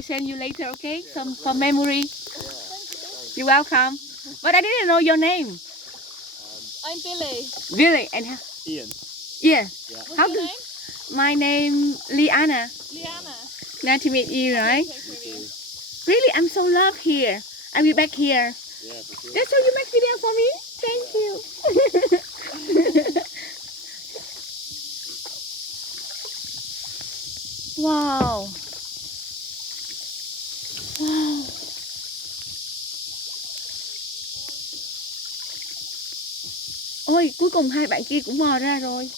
will send you later, okay? Some for memory. You're welcome. But I didn't know your name. I'm Billy. Really? And Ian. yeah. What's How your do? name? My name Liana. Liana. Nice to meet you, right? Take care of you. Really, I'm so loved here. I will be back here. Yeah, for sure. That's how you make video for me. Thank you. Wow. Wow. Ôi, cuối cùng hai bạn kia cũng mò ra rồi.